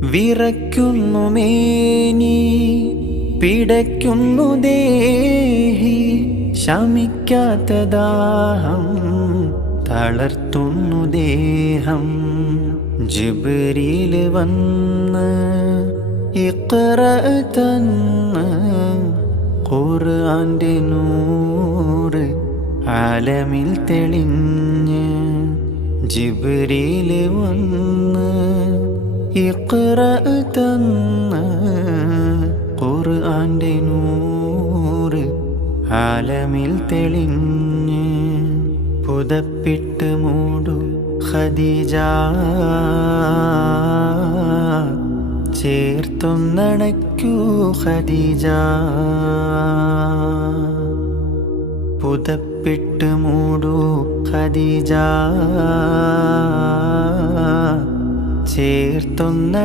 വിറയ്ക്കുന്നു മേനി, പിടയ്ക്കുന്നു ദേഹി, ശമിക്കാത്ത ദാഹം തളർത്തുന്നു ദേഹം. ജിബ്രീൽ വന്ന് ഇഖ്റ തന്ന്, ഖുർആന്റെ നൂറ് ആലമിൽ തെളിഞ്ഞ്. ജിബ്രീൽ വന്ന് ഇഖ്റ തന്ന്, ഖുർആന്റെ നൂറ് ആലമിൽ തെളിഞ്ഞ്. പുതപ്പിട്ട് മൂടു ഖദീജ, ചേർത്തൊന്നണയ്ക്കൂ ഖദീജ. പുതപ്പിട്ട് മൂടു ഖദീജ, ചേർത്തൊന്ന